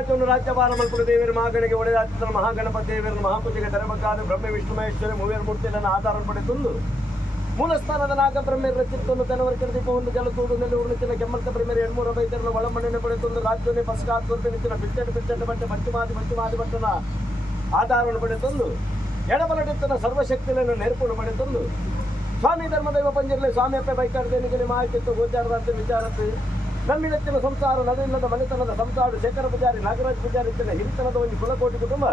ರಾಜ್ಯವನ್ನು ರಾಜ್ಯಭಾರ ಮಲ್ಪುರ ದೇವರ ಮಹಾಗಣಿಗೆ ಒಡೆದಾದ ಮಹಾಗಣಪತಿ ದೇವರ ಮಹಾಪೂಜೆಗೆ ತೆರಬೇಕಾದ ಬ್ರಹ್ಮ ವಿಷ್ಣು ಮಹೇಶ್ವರಿ ಮೂವೇರು ಮೂರ್ತಿಯನ್ನು ಆಧಾರ ಪಡೆದುಂದು ಮೂಲಸ್ಥಾನದ ನಾಗ ಬ್ರಹ್ಮೇರ್ ರಚಿತನ್ನು ತೆನವರ್ಕಿನ ದೀಪವನ್ನು ಜಲತೂಡು ನೆಲ್ಲೂರಿನ ಕೆಮ್ಮರ್ಕ ಬ್ರಹ್ಮೇರ್ 2-3 ಬೈತರನ್ನು ಒಳಮಣ್ಣನೆ ಪಡೆದುಂದು ರಾಜ್ಯನೇ ಪಸ್ಕಾತ್ ಕೊರ್ಪಿನಿಚ್ಚಿನ ಬಿಚ್ಚೆಟ್ಟು ಬಟ್ಟೆ ಮಂಚುಮಾದಿ ಬಟ್ಟನ ಆಧಾರವನ್ನು ಪಡೆದುಂದು ಎಡಬಲಡಿತ್ತನ ಸರ್ವಶಕ್ತಿಯನ್ನು ನೆರಪನ್ನು ಪಡೆದುಂದು ಸ್ವಾಮಿ ಧರ್ಮದೈವ ಪಂಜುರ್ಲಿ ಸ್ವಾಮಿ ಅಪ್ಪ ಬೈಕಾಡ್ದೇನಿಗೆ ಮಾಹಿತಿತ್ತು ಗೋಚಾರದಂತೆ ವಿಚಾರತೆ ನಮ್ಮಿನತ್ತಿನ ಸಂಸಾರ ನದಿಲ್ಲದ ಮನೆತನದ ಸಂಸಾರ ಶೇಖರ ಪೂಜಾರಿ ನಾಗರಾಜ್ ಪೂಜಾರಿ ಹಿರಿತನದ ಒಂದು ಕುಲಕೋಟಿ ಕುಟುಂಬ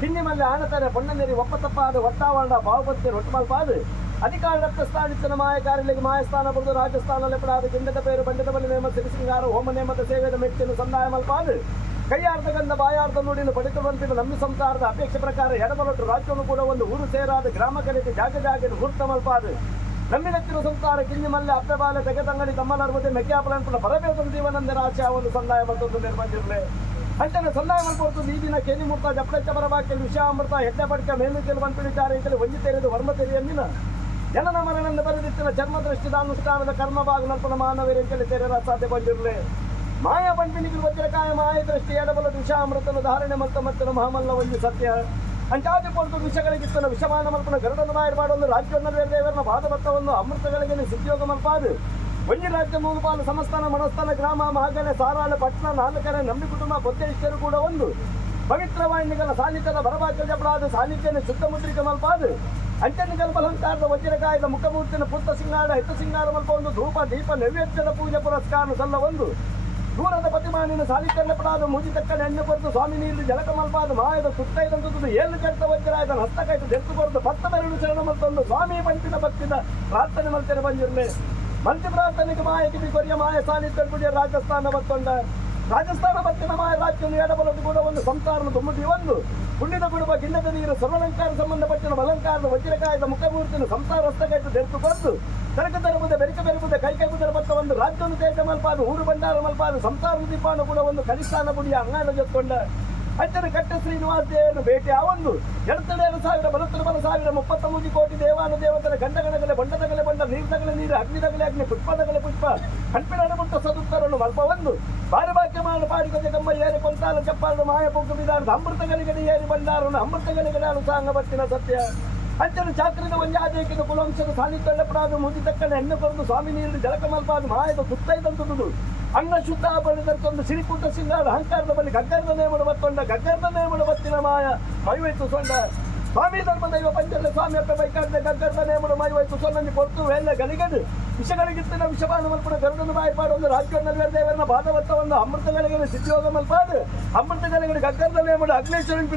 ಕಿನ್ನಿಮಲ್ಲೆ ಆಣತಾರೆ ಪೊಣ್ಣನೇರಿ ಒಪ್ಪತಪ್ಪಾದ ಒಟ್ಟಾವಾಂಡ ಬಾವುಪತ್ಯ ರೊಟ್ಟಮಲ್ಪಾದು ಅಧಿಕಾರ ರಕ್ತಸ್ಥಾನಿತ್ತನ ಮಾಯ ಕಾರ್ಯಗಳಿಗೆ ಮಾಯಸ್ಥಾನ ಬರೆದು ರಾಜಸ್ಥಾನ ಲೆಪಡಾದ ಗಿಂಡದ ಪೇರು ಬಂಡದ ಬಲಿ ನೇಮ ಸಿರಿಸಿಂಗಾರ ಹೋಮ ನೇಮದ ಸೇವೆದ ಮೆಚ್ಚಿನ ಸಂದಾಯ ಮಲ್ಪಾದು ಕೈಯಾರ್ಧ ಗಂಧ ಬಾಯಾರ್ಧ ನುಡಿನ ಪಡಿತುವಂತಿನ ನಮ್ಮ ಸಂಸಾರದ ಅಪೇಕ್ಷೆ ಪ್ರಕಾರ ಎಡಬಲಟ್ಟು ರಾಜ್ಯವನ್ನು ಕೂಡ ಒಂದು ಊರು ಸೇರಾದ ಗ್ರಾಮ ಕಲಿಕೆ ಜಾಗ ಹುರ್ತ ಮಲ್ಪಾದು ನಮ್ಮಿನತ್ತಿನ ಸಂಸಾರ ಕಿನ್ನಿಮಲ್ಲೆ ಅಪ್ಪೆಬಾಲೆ ತೆಗೆದಂಗಡಿ ತಮ್ಮಲರ್ವತೆ ಮೆಕ್ಕಾಪಲನ್ಪುರ ಬರಬೇಕು ಜೀವನಂದರ ಆಚೆ ಒಂದು ಸಂದಾಯ ಮತ್ತೊಂದು ನಿರ್ಬಂಧಿರಲಿ ಅಂಚನೆ ಸಂದಾಯ ಮಲ್ಪೊರ್ತು ಈ ದಿನ ಕೇನಿ ಮುಕ್ತ ಜಪಡೆಚ್ಚ ಬರಬಾಕೆ ವಿಷಾಮೃತ ಹೆಡ್ಡೆ ಪಡ್ಕ ಮೇಲುಕೆಲು ಬಂಪಿಡಿದ್ದಾರೆ ಇಂತಲೇ ಒಂಜಿ ತೆರೆದು ವರ್ಮ ತೆರೆಯನ್ನಿನ ಜನನ ಮರಣವನ್ನು ಬರೆದಿತ್ತಿನ ಜನ್ಮ ದೃಷ್ಟಿದ ಅನುಷ್ಠಾನದ ಕರ್ಮ ಭಾಗ ನಲ್ಪನ ಮಾನವರಿಂಕಲಿ ತೆರೆಯರ ಸಾಧ್ಯ ಬಂದಿರಲಿ ಮಾಯಾ ಬಂಪಿನಿಗೆ ವಜ್ರಕಾಯ ಮಾಯ ದೃಷ್ಟಿ ಎಡಬಲ ವಿಷಾಮೃತನ ಧಾರಣೆ ಮತ್ತನ ಮಹಾಮಲ್ಲ ಒಂದು ಸತ್ಯ ಅಂಚಾದಿ ಕೊಟ್ಟು ವಿಷಗಳಿಗಿತ್ತನ ವಿಷಮಾನ ಮಲ್ಪನ ಗರುಡನ ಮಾಡೊಂದು ರಾಜ್ಯವನ್ನು ದೇವರನ ಬಾಧಭತ್ತವನ್ನು ಅಮೃತಗಳಿಗೆ ಸಿದ್ಯೋಗ ಮಲ್ಪಾದು ಒಂಜಿ ರಾಜ್ಯ ಮೂಲಪಾಲು ಸಮಸ್ಥಾನ ಮನಸ್ಥಾನ ಗ್ರಾಮ ಮಹಾಗಣೆ ಸಾರಾಳ ಪಟ್ಟಣ ನಾಲ್ಕರೆ ನಂಬಿ ಕುಟುಂಬ ಕೊತ್ತೇಶ್ವರು ಕೂಡ ಒಂದು ಪವಿತ್ರವಾಹಿನಿಗಳ ಸಾನ್ನಿಧ್ಯದ ಬರಬಾಚ ಜಪಡಾದ ಸಾನ್ನಿಧ್ಯನ ಶುದ್ಧ ಮುದ್ರಿಕೆ ಮಲ್ಪಾದು ಅಂಚನಿಗಲ ಬಲಂಕಾರದ ವಜ್ರಕಾಯದ ಮುಖಮೂರ್ತಿನ ಪುತ್ತ ಸಿಂಗಾರ ಹಿತ ಸಿಂಗಾರ ಮಲ್ಪ ಒಂದು ಧೂಪ ದೀಪ ನೈವೇದ್ಯದ ಪೂಜೆ ಪುರಸ್ಕಾರ ಸಲ್ಲ ಒಂದು ದೂರದ ಪ್ರತಿಮಾನಿನ ಸಾಲಿಕಲ್ಲಪಡಾದ ಮೂಜಿ ತಕ್ಕಡೆ ಎಣ್ಣೆ ಕೊರತು ಸ್ವಾಮಿ ನೀರು ಜಲಕ ಮಲ್ಪಾದ ಮಾಯದ ಸುತ್ತೈದಂತದ್ದು ಏಳು ಕೆಟ್ಟ ವಜ್ರಾಯದ ಹಸ್ತಕಾಯ್ತು ದೆತ್ತು ಕೊರತು 10 ಬೆರಳು ಶರಣ ಮಲ್ತೊಂದು ಸ್ವಾಮಿ ಪಂಚಿನ ಭಕ್ತಿದ ಪ್ರಾರ್ಥನೆ ಮಲ್ತೇನೆ ಬಂದಿರಲಿ ಮಂತ್ರಿ ಪ್ರಾರ್ಥನೆಗೆ ಮಾಯ ಕಿಪಿ ಕೊರಿಯ ಮಾಯ ಸಾನ್ನಿಧ್ಯ ಪೂಜೆ ರಾಜಸ್ಥಾನ ಬತ್ತೊಂಡ ರಾಜಸ್ಥಾನ ಬತ್ತಿನ ಮಾಯ ರಾಜ್ಯವನ್ನು ಎಡಬಲದ್ದು ಕೂಡ ಒಂದು ಸಂಸಾರದ ತುಮ್ಮದಿ ಒಂದು ಪುಣ್ಯದ ಕುಡುಂಬ ಗಿಣ್ಣದ ನೀರು ಸರ್ವಲಂಕಾರ ಸಂಬಂಧಪಟ್ಟಿನ ಅಲಂಕಾರದ ವಜ್ರಕಾಯದ ಮುಖಮೂರ್ತಿನ ಸಂಸಾರ ಹಸ್ತಕಾಯ್ತು ದೆತ್ತು ಕೊರತು ತರಕ ತರಬುದ ಬೆರಕುದ ಕೈ ಕೈಬುದರ ಬತ್ತ ಒಂದು ರಾಜ್ಯವನ್ನು ತೇಜ ಮಲ್ಪಾದು ಊರು ಬಂಡಾರ ಮಲ್ಪಾದು ಸಂಸಾರ ದೀಪಾನು ಕೂಡ ಒಂದು ಕಲಿಸ್ಥಾನ ಬುಡಿಯ ಅಂಗಾಣ ಜೊತ್ಕೊಂಡ ಅಜ್ಜನ ಕಟ್ಟ ಶ್ರೀನಿವಾಸ ದೇವರನ್ನು ಭೇಟಿ ಆ ಒಂದು 2,000 ಬಲ 33 ಕೋಟಿ ದೇವಾನು ದೇವತರ ಗಂಡಗಣಗಲೆ ಬಂಡದಗಲೆ ಬಂಡ ನೀರ್ದಗಲೆ ನೀರು ಅಗ್ನಿದಗಲೆ ಅಗ್ನಿ ಪುಷ್ಪದಗಲೆ ಪುಷ್ಪ ಕಣ್ಪಿನಡಮುಟ್ಟ ಸದುತ್ತರನ್ನು ಮಲ್ಪ ಒಂದು ಬಾರಬಾಕ್ಯ ಮಾಡ ಪಾಡಿಕೊಂಡೆ ಗಮ್ಮ ಏರಿ ಕೊಂತಾಲ ಚಪ್ಪಾಳು ಮಾಯ ಪೊಗ್ಗು ಬಿದಾರದ ಅಮೃತಗಳಿಗಡೆ ಏರಿ ಬಂಡಾರನ್ನು ಅಮೃತಗಳಿಗಡೆ ಅನುಸಾಂಗ ಬತ್ತಿನ ಸತ್ಯ ಅಂಚನ ಚಾತ್ರದ ಒಂಜಾದೇಕಿದ ಕುಲವಂಶದ ಸಾನ್ನಿಧ್ಯಪಡಾದ ಮುದಿ ತಕ್ಕನೆ ಎಣ್ಣೆ ಕೊರದು ಸ್ವಾಮಿ ನೀರು ಜಲಕ ಮಲ್ಪಾದ ಮಾಯದ ಸುತ್ತೈದಂತದ್ದು ಅಂಗ ಶುದ್ಧ ಬಳಿದಂತೊಂದು ಸಿರಿಪುಟ್ಟ ಸಿಂಗಾರ ಅಹಂಕಾರದ ಬಳಿ ಗಗ್ಗರದ ನೇಮಡ ಬತ್ತೊಂಡ ಗಗ್ಗರದ ನೇಮಡ ಬತ್ತಿನ ಮಾಯ ಮೈವೈತು ಸೊಂಡ ಸ್ವಾಮಿ ಧರ್ಮದೈವ ಪಂಚರ್ಲಿ ಸ್ವಾಮಿ ಅಪ್ಪ ಬೈಕಾಡ್ದೆ ಗಗ್ಗರದ ನೇಮಡ ಮೈವೈತು ಸೊನ್ನಂಜಿ ಕೊಡ್ತು ಎಲ್ಲ ಗಲಿಗದು ವಿಷಗಳಿಗಿತ್ತಿನ ವಿಷಪಾನ ಮಲ್ಪಡ ಗರುಡನ ಬಾಯಿಪಾಡೊಂದು ರಾಜ್ಯವನ್ನು ದೇವರನ್ನ ಬಾಧವತ್ತವನ್ನು ಅಮೃತಗಳಿಗೆ ಸಿದ್ಯೋಗ ಮಲ್ಪಾದು ಅಮೃತಗಳಿಗೆ ಗಗ್ಗರದ ನೇಮಡ ಅಗ್ನೇಶ್ವರನ್